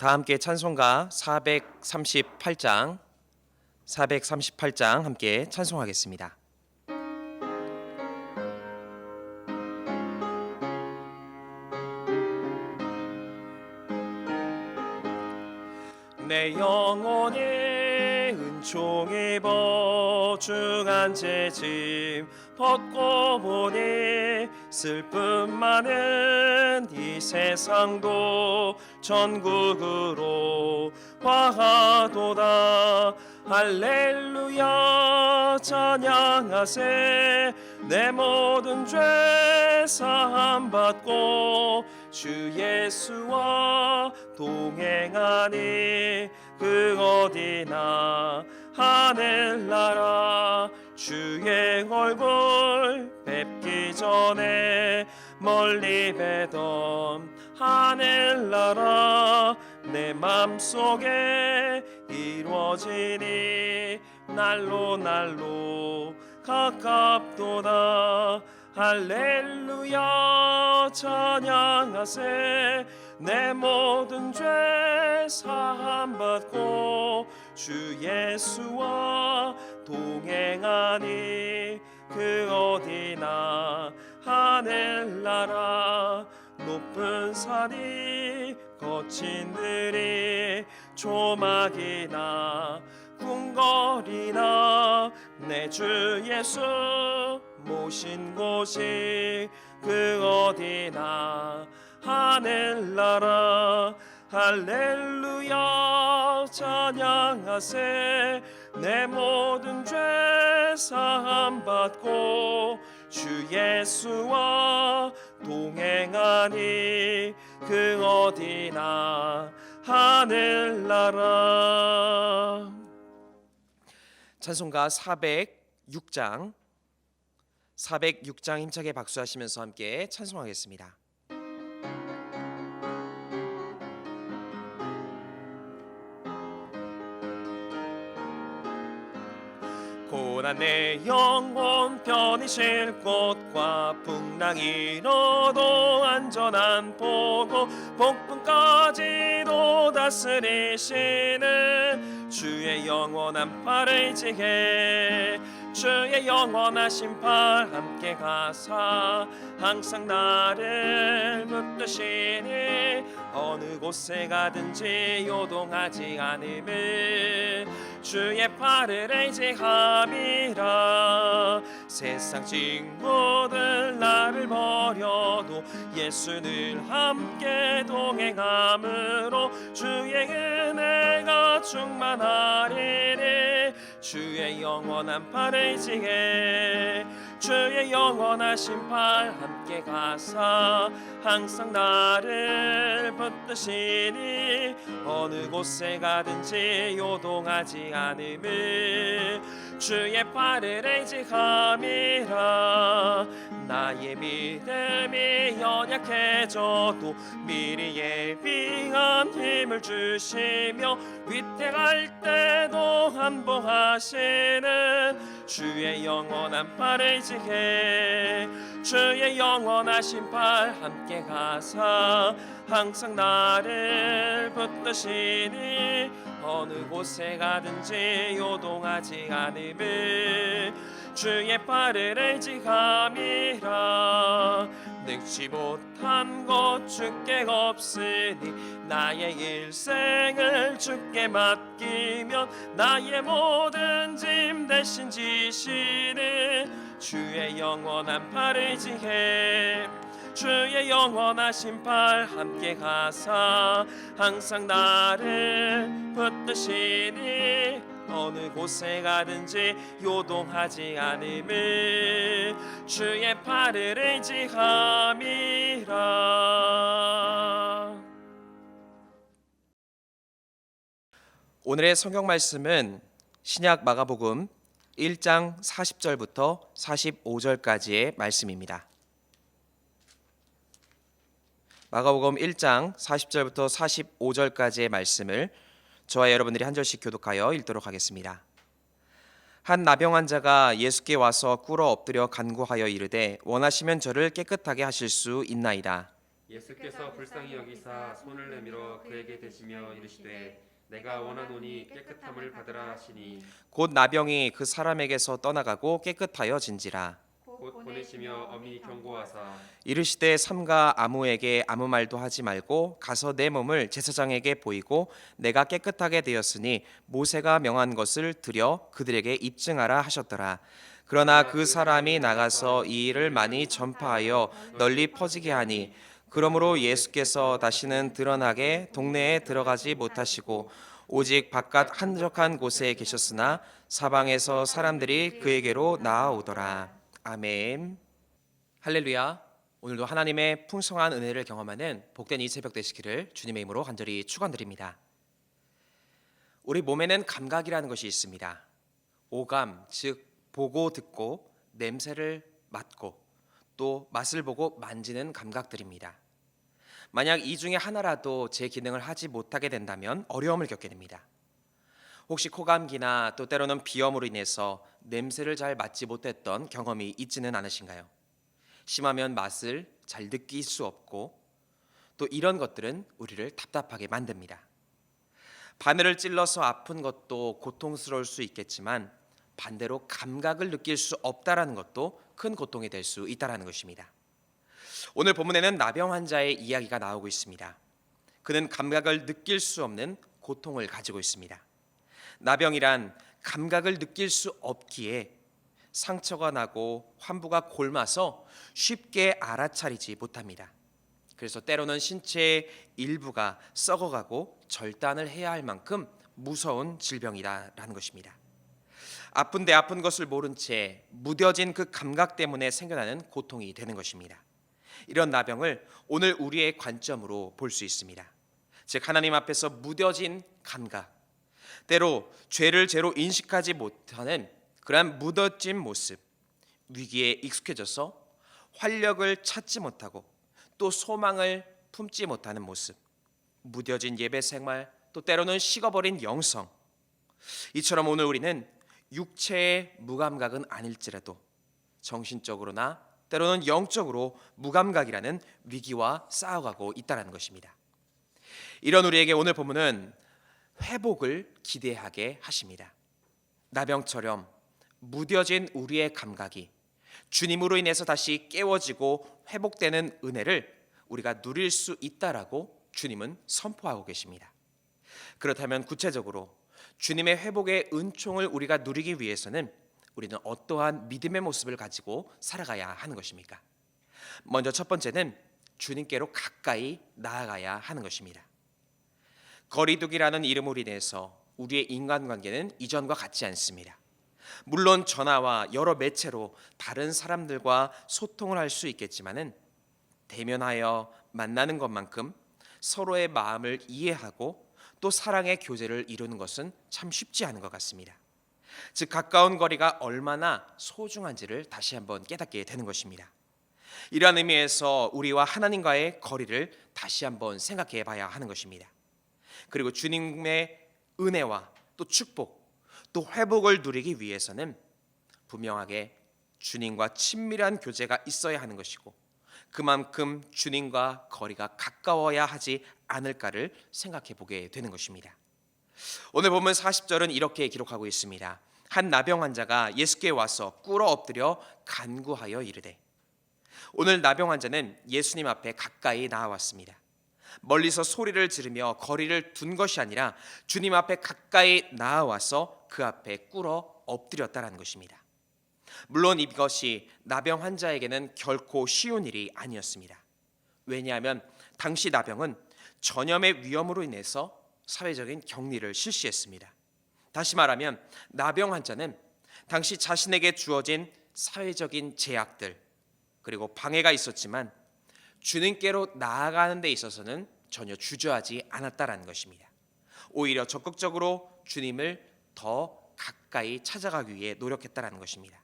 다 함께 찬송가 438장 함께 찬송하겠습니다. 내 영혼이 은총이 보증한 죄짐 벗고 보니 슬픔 많은 이 세상도 전국으로 화하도다. 할렐루야 찬양하세. 내 모든 죄 사함 받고 주 예수와 동행하니 그 어디나 하늘나라. 주의 얼굴 뵙기 전에 멀리 뵈던 하늘나라 내 맘속에 이루어지니 날로 날로 가깝도다. 할렐루야 찬양하세. 내 모든 죄 사함 받고 주 예수와 동행하니 그 어디나 하늘나라. 높은 산이 거친 들이 조막이나 궁궐이나 내 주 예수 모신 곳이 그 어디나 하늘나라. 할렐루야 찬양하세. 내 모든 죄 사함 받고 주 예수와 동행하니 그 어디나 하늘나라. 찬송가 406장 힘차게 박수하시면서 함께 찬송하겠습니다. 고난 내 영혼 편히 쉴 곳과 풍랑이 일어도 안전한 보고 폭풍까지도 다스리시는 주의 영원한 팔을 지게 주의 영원하신 팔 함께 가사 항상 나를 붙드시니 어느 곳에 가든지 요동하지 않음을 주의 팔을 의지함이라. 세상 친구들 나를 버려도 예수는 함께 동행함으로 주의 은혜가 충만하리니 주의 영원한 팔을 의지해 주의 영원하신 팔 함께 가사 항상 나를 붙드시니 어느 곳에 가든지 요동하지 않음을 주의 팔을 의지함이라. 나의 믿음이 연약해져도 미리 예비한 힘을 주시며 위태할 때도 안보하시는 주의 영원한 팔을 의지해 주의 영원하신 팔 함께 가사 항상 나를 붙드시니 어느 곳에 가든지 요동하지 않음을 주의 팔을 의지함이라. 늙지 못한 것 주께 없으니 나의 일생을 주께 맡기면 나의 모든 짐 대신 지시는 주의 영원한 팔을 의지해 주의 영원하신 팔 함께 가사 항상 나를 붙드시니 어느 곳에 가든지 요동하지 않음을 주의 팔을 의지함이라. 오늘의 성경 말씀은 신약 마가복음 1장 40절부터 45절까지의 말씀입니다. 마가복음 1장 40절부터 45절까지의 말씀을 저와 여러분들이 한 절씩 교독하여 읽도록 하겠습니다. 한 나병 환자가 예수께 와서 꿇어 엎드려 간구하여 이르되 원하시면 저를 깨끗하게 하실 수 있나이다. 예수께서 불쌍히 여기사 손을 내밀어 그에게 대시며 이르시되 내가 원하노니 깨끗함을 받으라 하시니 곧 나병이 그 사람에게서 떠나가고 깨끗하여진지라. 곧 보내시며 엄히 경고하사 이르시되 삼가 아무에게 아무 말도 하지 말고 가서 내 몸을 제사장에게 보이고 내가 깨끗하게 되었으니 모세가 명한 것을 드려 그들에게 입증하라 하셨더라. 그러나 그 사람이 나가서 이 일을 많이 전파하여 널리 퍼지게 하니 그러므로 예수께서 다시는 드러나게 동네에 들어가지 못하시고 오직 바깥 한적한 곳에 계셨으나 사방에서 사람들이 그에게로 나아오더라. 아멘. 할렐루야. 오늘도 하나님의 풍성한 은혜를 경험하는 복된 이 새벽 되시기를 주님의 이름으로 간절히 축원드립니다. 우리 몸에는 감각이라는 것이 있습니다. 오감, 즉 보고 듣고 냄새를 맡고 또 맛을 보고 만지는 감각들입니다. 만약 이 중에 하나라도 제 기능을 하지 못하게 된다면 어려움을 겪게 됩니다. 혹시 코감기나 또 때로는 비염으로 인해서 냄새를 잘 맡지 못했던 경험이 있지는 않으신가요? 심하면 맛을 잘 느낄 수 없고 또 이런 것들은 우리를 답답하게 만듭니다. 바늘을 찔러서 아픈 것도 고통스러울 수 있겠지만 반대로 감각을 느낄 수 없다라는 것도 큰 고통이 될 수 있다라는 것입니다. 오늘 본문에는 나병 환자의 이야기가 나오고 있습니다. 그는 감각을 느낄 수 없는 고통을 가지고 있습니다. 나병이란 감각을 느낄 수 없기에 상처가 나고 환부가 골마서 쉽게 알아차리지 못합니다. 그래서 때로는 신체의 일부가 썩어가고 절단을 해야 할 만큼 무서운 질병이라는 것입니다. 아픈데 아픈 것을 모른 채 무뎌진 그 감각 때문에 생겨나는 고통이 되는 것입니다. 이런 나병을 오늘 우리의 관점으로 볼 수 있습니다. 즉 하나님 앞에서 무뎌진 감각, 때로 죄를 죄로 인식하지 못하는 그러한 무뎌진 모습, 위기에 익숙해져서 활력을 찾지 못하고 또 소망을 품지 못하는 모습, 무뎌진 예배 생활, 또 때로는 식어버린 영성. 이처럼 오늘 우리는 육체의 무감각은 아닐지라도 정신적으로나 때로는 영적으로 무감각이라는 위기와 싸워가고 있다는 것입니다. 이런 우리에게 오늘 본문은 회복을 기대하게 하십니다. 나병처럼 무뎌진 우리의 감각이 주님으로 인해서 다시 깨워지고 회복되는 은혜를 우리가 누릴 수 있다라고 주님은 선포하고 계십니다. 그렇다면 구체적으로 주님의 회복의 은총을 우리가 누리기 위해서는 우리는 어떠한 믿음의 모습을 가지고 살아가야 하는 것입니까? 먼저 첫 번째는 주님께로 가까이 나아가야 하는 것입니다. 거리두기라는 이름으로 인해서 우리의 인간관계는 이전과 같지 않습니다. 물론 전화와 여러 매체로 다른 사람들과 소통을 할 수 있겠지만은 대면하여 만나는 것만큼 서로의 마음을 이해하고 또 사랑의 교제를 이루는 것은 참 쉽지 않은 것 같습니다. 즉 가까운 거리가 얼마나 소중한지를 다시 한번 깨닫게 되는 것입니다. 이러한 의미에서 우리와 하나님과의 거리를 다시 한번 생각해 봐야 하는 것입니다. 그리고 주님의 은혜와 또 축복, 또 회복을 누리기 위해서는 분명하게 주님과 친밀한 교제가 있어야 하는 것이고 그만큼 주님과 거리가 가까워야 하지 않을까를 생각해 보게 되는 것입니다. 오늘 보면 40절은 이렇게 기록하고 있습니다. 한 나병 환자가 예수께 와서 꿇어 엎드려 간구하여 이르되. 오늘 나병 환자는 예수님 앞에 가까이 나아왔습니다. 멀리서 소리를 지르며 거리를 둔 것이 아니라 주님 앞에 가까이 나아와서 그 앞에 꿇어 엎드렸다는 것입니다. 물론 이것이 나병 환자에게는 결코 쉬운 일이 아니었습니다. 왜냐하면 당시 나병은 전염의 위험으로 인해서 사회적인 격리를 실시했습니다. 다시 말하면 나병 환자는 당시 자신에게 주어진 사회적인 제약들 그리고 방해가 있었지만 주님께로 나아가는 데 있어서는 전혀 주저하지 않았다라는 것입니다. 오히려 적극적으로 주님을 더 가까이 찾아가기 위해 노력했다라는 것입니다.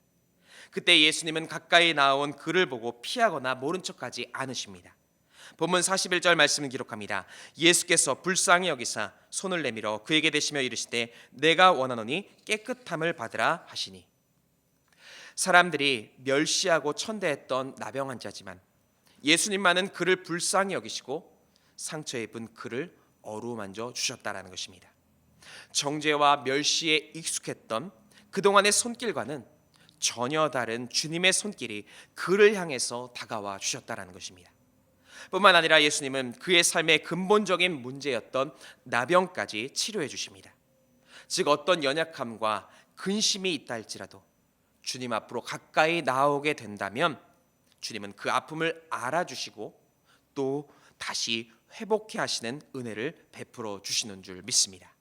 그때 예수님은 가까이 나온 그를 보고 피하거나 모른 척하지 않으십니다. 본문 41절 말씀을 기록합니다. 예수께서 불쌍히 여기사 손을 내밀어 그에게 대시며 이르시되 내가 원하노니 깨끗함을 받으라 하시니. 사람들이 멸시하고 천대했던 나병 환자지만 예수님만은 그를 불쌍히 여기시고 상처 입은 그를 어루만져 주셨다라는 것입니다. 정죄와 멸시에 익숙했던 그동안의 손길과는 전혀 다른 주님의 손길이 그를 향해서 다가와 주셨다라는 것입니다. 뿐만 아니라 예수님은 그의 삶의 근본적인 문제였던 나병까지 치료해 주십니다. 즉 어떤 연약함과 근심이 있다 할지라도 주님 앞으로 가까이 나오게 된다면 주님은 그 아픔을 알아주시고 또 다시 회복해 하시는 은혜를 베풀어 주시는 줄 믿습니다.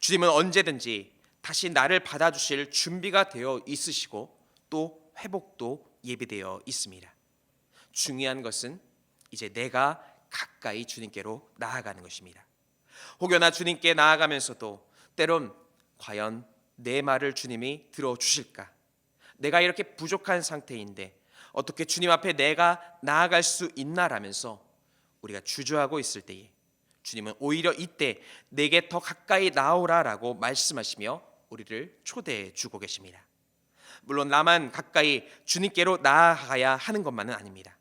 주님은 언제든지 다시 나를 받아주실 준비가 되어 있으시고 또 회복도 예비되어 있습니다. 중요한 것은 이제 내가 가까이 주님께로 나아가는 것입니다. 혹여나 주님께 나아가면서도 때론 과연 내 말을 주님이 들어주실까? 내가 이렇게 부족한 상태인데 어떻게 주님 앞에 내가 나아갈 수 있나라면서 우리가 주저하고 있을 때에 주님은 오히려 이때 내게 더 가까이 나오라라고 말씀하시며 우리를 초대해 주고 계십니다. 물론 나만 가까이 주님께로 나아가야 하는 것만은 아닙니다.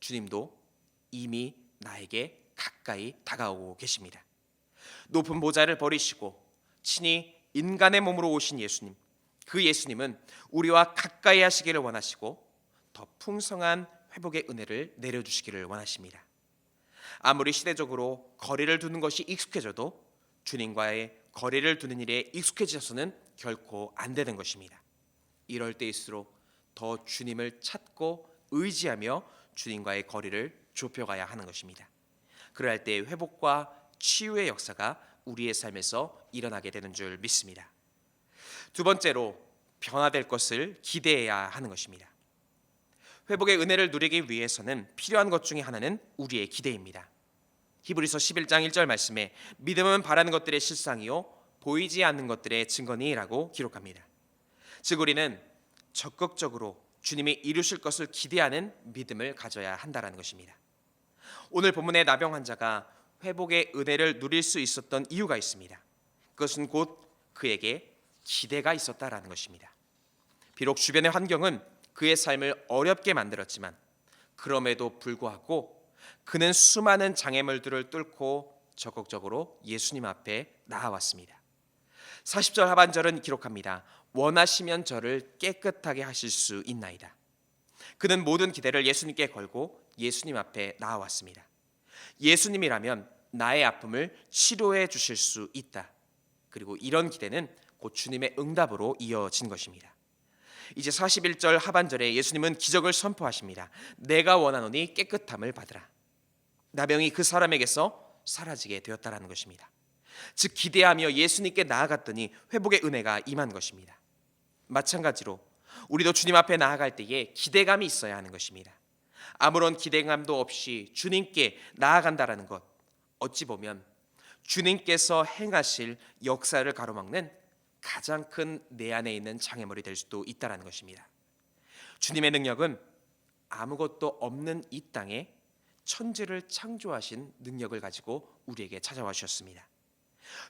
주님도 이미 나에게 가까이 다가오고 계십니다. 높은 보좌를 버리시고 친히 인간의 몸으로 오신 예수님, 그 예수님은 우리와 가까이 하시기를 원하시고 더 풍성한 회복의 은혜를 내려주시기를 원하십니다. 아무리 시대적으로 거리를 두는 것이 익숙해져도 주님과의 거리를 두는 일에 익숙해져서는 결코 안 되는 것입니다. 이럴 때일수록 더 주님을 찾고 의지하며 주님과의 거리를 좁혀가야 하는 것입니다. 그럴 때 회복과 치유의 역사가 우리의 삶에서 일어나게 되는 줄 믿습니다. 두 번째로 변화될 것을 기대해야 하는 것입니다. 회복의 은혜를 누리기 위해서는 필요한 것 중에 하나는 우리의 기대입니다. 히브리서 11장 1절 말씀에 믿음은 바라는 것들의 실상이요 보이지 않는 것들의 증거니라고 기록합니다. 즉 우리는 적극적으로 주님이 이루실 것을 기대하는 믿음을 가져야 한다는 것입니다. 오늘 본문의 나병 환자가 회복의 은혜를 누릴 수 있었던 이유가 있습니다. 그것은 곧 그에게 기대가 있었다라는 것입니다. 비록 주변의 환경은 그의 삶을 어렵게 만들었지만 그럼에도 불구하고 그는 수많은 장애물들을 뚫고 적극적으로 예수님 앞에 나아왔습니다. 40절 하반절은 기록합니다. 원하시면 저를 깨끗하게 하실 수 있나이다. 그는 모든 기대를 예수님께 걸고 예수님 앞에 나아왔습니다. 예수님이라면 나의 아픔을 치료해 주실 수 있다. 그리고 이런 기대는 곧 주님의 응답으로 이어진 것입니다. 이제 41절 하반절에 예수님은 기적을 선포하십니다. 내가 원하노니 깨끗함을 받으라. 나병이 그 사람에게서 사라지게 되었다라는 것입니다. 즉 기대하며 예수님께 나아갔더니 회복의 은혜가 임한 것입니다. 마찬가지로 우리도 주님 앞에 나아갈 때에 기대감이 있어야 하는 것입니다. 아무런 기대감도 없이 주님께 나아간다라는 것, 어찌 보면 주님께서 행하실 역사를 가로막는 가장 큰 내 안에 있는 장애물이 될 수도 있다는 것입니다. 주님의 능력은 아무것도 없는 이 땅에 천지를 창조하신 능력을 가지고 우리에게 찾아와 주셨습니다.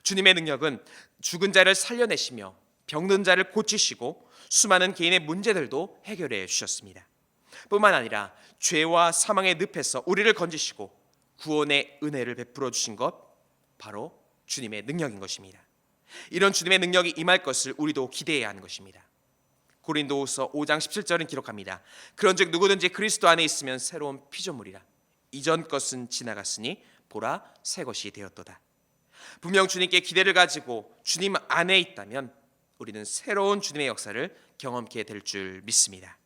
주님의 능력은 죽은 자를 살려내시며 병든 자를 고치시고 수많은 개인의 문제들도 해결해 주셨습니다. 뿐만 아니라 죄와 사망의 늪에서 우리를 건지시고 구원의 은혜를 베풀어 주신 것 바로 주님의 능력인 것입니다. 이런 주님의 능력이 임할 것을 우리도 기대해야 하는 것입니다. 고린도후서 5장 17절은 기록합니다. 그런즉 누구든지 그리스도 안에 있으면 새로운 피조물이라. 이전 것은 지나갔으니 보라 새 것이 되었도다. 분명 주님께 기대를 가지고 주님 안에 있다면 우리는 새로운 주님의 역사를 경험케 될 줄 믿습니다.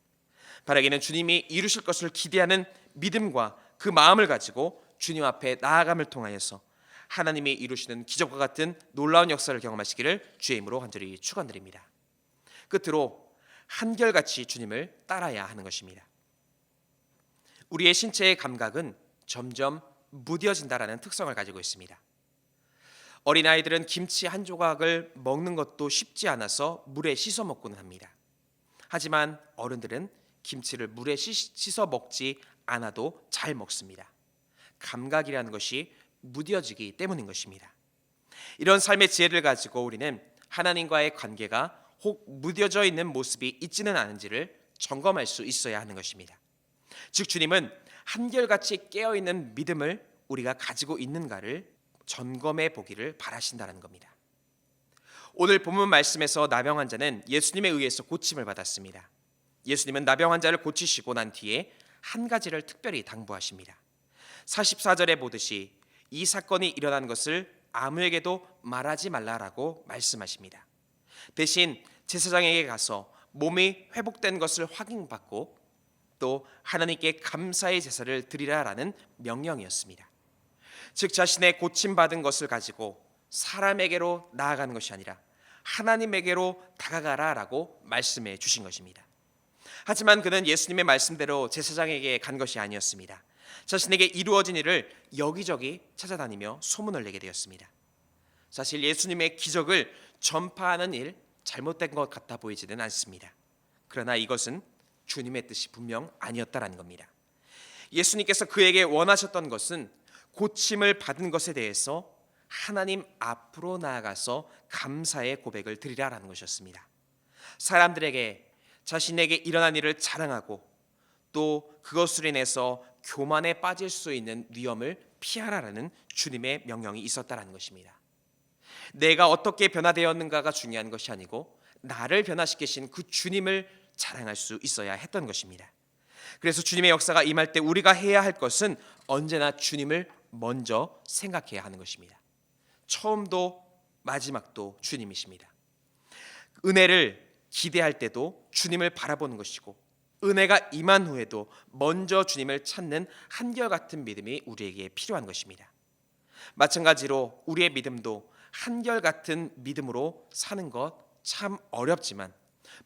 바라기는 주님이 이루실 것을 기대하는 믿음과 그 마음을 가지고 주님 앞에 나아감을 통하여서 하나님이 이루시는 기적과 같은 놀라운 역사를 경험하시기를 주의 이름으로 간절히 축원드립니다. 끝으로 한결같이 주님을 따라야 하는 것입니다. 우리의 신체의 감각은 점점 무뎌진다라는 특성을 가지고 있습니다. 어린아이들은 김치 한 조각을 먹는 것도 쉽지 않아서 물에 씻어 먹고는 합니다. 하지만 어른들은 김치를 물에 씻어 먹지 않아도 잘 먹습니다. 감각이라는 것이 무뎌지기 때문인 것입니다. 이런 삶의 지혜를 가지고 우리는 하나님과의 관계가 혹 무뎌져 있는 모습이 있지는 않은지를 점검할 수 있어야 하는 것입니다. 즉 주님은 한결같이 깨어있는 믿음을 우리가 가지고 있는가를 점검해 보기를 바라신다는 겁니다. 오늘 본문 말씀에서 나병 환자는 예수님에 의해서 고침을 받았습니다. 예수님은 나병 환자를 고치시고 난 뒤에 한 가지를 특별히 당부하십니다. 44절에 보듯이 이 사건이 일어난 것을 아무에게도 말하지 말라라고 말씀하십니다. 대신 제사장에게 가서 몸이 회복된 것을 확인받고 또 하나님께 감사의 제사를 드리라라는 명령이었습니다. 즉 자신의 고침받은 것을 가지고 사람에게로 나아가는 것이 아니라 하나님에게로 다가가라라고 말씀해 주신 것입니다. 하지만 그는 예수님의 말씀대로 제사장에게 간 것이 아니었습니다. 자신에게 이루어진 일을 여기저기 찾아다니며 소문을 내게 되었습니다. 사실 예수님의 기적을 전파하는 일 잘못된 것 같아 보이지는 않습니다. 그러나 이것은 주님의 뜻이 분명 아니었다라는 겁니다. 예수님께서 그에게 원하셨던 것은 고침을 받은 것에 대해서 하나님 앞으로 나아가서 감사의 고백을 드리라라는 것이었습니다. 사람들에게 자신에게 일어난 일을 자랑하고 또 그것으로 인해서 교만에 빠질 수 있는 위험을 피하라라는 주님의 명령이 있었다라는 것입니다. 내가 어떻게 변화되었는가가 중요한 것이 아니고 나를 변화시키신 그 주님을 자랑할 수 있어야 했던 것입니다. 그래서 주님의 역사가 임할 때 우리가 해야 할 것은 언제나 주님을 먼저 생각해야 하는 것입니다. 처음도 마지막도 주님이십니다. 은혜를 기대할 때도 주님을 바라보는 것이고 은혜가 임한 후에도 먼저 주님을 찾는 한결같은 믿음이 우리에게 필요한 것입니다. 마찬가지로 우리의 믿음도 한결같은 믿음으로 사는 것 참 어렵지만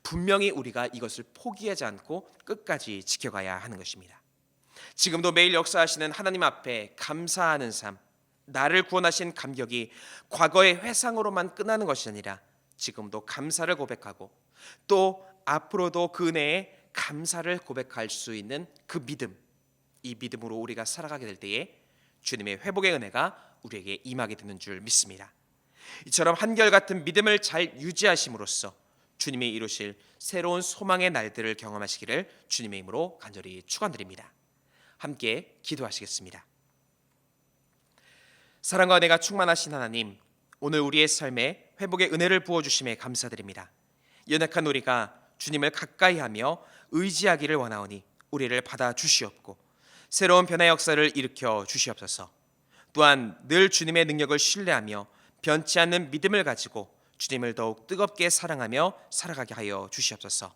분명히 우리가 이것을 포기하지 않고 끝까지 지켜가야 하는 것입니다. 지금도 매일 역사하시는 하나님 앞에 감사하는 삶, 나를 구원하신 감격이 과거의 회상으로만 끝나는 것이 아니라 지금도 감사를 고백하고 또 앞으로도 그 은혜에 감사를 고백할 수 있는 그 믿음, 이 믿음으로 우리가 살아가게 될 때에 주님의 회복의 은혜가 우리에게 임하게 되는 줄 믿습니다. 이처럼 한결같은 믿음을 잘 유지하심으로써 주님이 이루실 새로운 소망의 날들을 경험하시기를 주님의 이름으로 간절히 축원드립니다. 함께 기도하시겠습니다. 사랑과 은혜가 충만하신 하나님, 오늘 우리의 삶에 회복의 은혜를 부어주심에 감사드립니다. 연약한 우리가 주님을 가까이하며 의지하기를 원하오니 우리를 받아주시옵고 새로운 변화의 역사를 일으켜 주시옵소서. 또한 늘 주님의 능력을 신뢰하며 변치 않는 믿음을 가지고 주님을 더욱 뜨겁게 사랑하며 살아가게 하여 주시옵소서.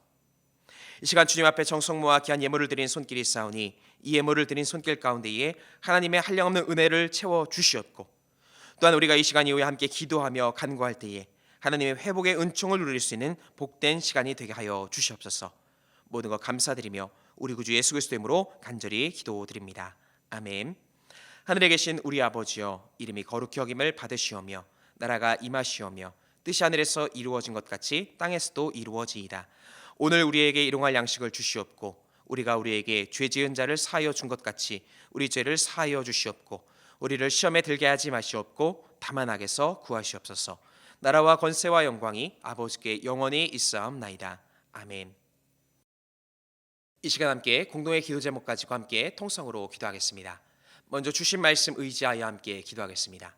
이 시간 주님 앞에 정성 모아 귀한 예물을 드린 손길이 있사오니 이 예물을 드린 손길 가운데에 하나님의 한량없는 은혜를 채워 주시옵고 또한 우리가 이 시간 이후에 함께 기도하며 간구할 때에 하나님의 회복의 은총을 누릴 수 있는 복된 시간이 되게 하여 주시옵소서. 모든 것 감사드리며 우리 구주 예수 그리스도의 이름으로 간절히 기도드립니다. 아멘. 하늘에 계신 우리 아버지여, 이름이 거룩히 여김을 받으시오며 나라가 임하시오며 뜻이 하늘에서 이루어진 것 같이 땅에서도 이루어지이다. 오늘 우리에게 일용할 양식을 주시옵고 우리가 우리에게 죄 지은 자를 사하여 준 것 같이 우리 죄를 사하여 주시옵고 우리를 시험에 들게 하지 마시옵고 다만 악에서 구하시옵소서. 나라와 권세와 영광이 아버지께 영원히 있사옵나이다. 아멘. 이 시간 함께 공동의 기도 제목 가지고 함께 통성으로 기도하겠습니다. 먼저 주신 말씀 의지하여 함께 기도하겠습니다.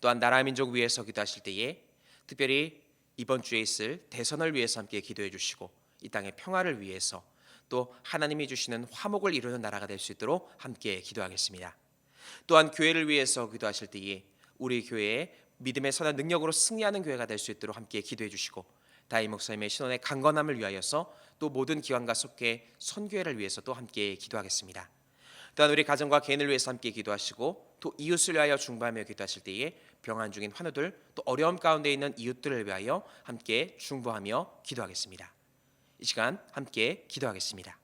또한 나라 민족 위해서 기도하실 때에 특별히 이번 주에 있을 대선을 위해서 함께 기도해 주시고 이 땅의 평화를 위해서 또 하나님이 주시는 화목을 이루는 나라가 될 수 있도록 함께 기도하겠습니다. 또한 교회를 위해서 기도하실 때에 우리 교회에 믿음의 선한 능력으로 승리하는 교회가 될 수 있도록 함께 기도해 주시고 다임 목사님의 신원의 강건함을 위하여서 또 모든 기관과 속회 선교회를 위해서도 함께 기도하겠습니다. 또한 우리 가정과 개인을 위해서 함께 기도하시고 또 이웃을 위하여 중보하며 기도하실 때에 병환 중인 환우들 또 어려움 가운데 있는 이웃들을 위하여 함께 중보하며 기도하겠습니다. 이 시간 함께 기도하겠습니다.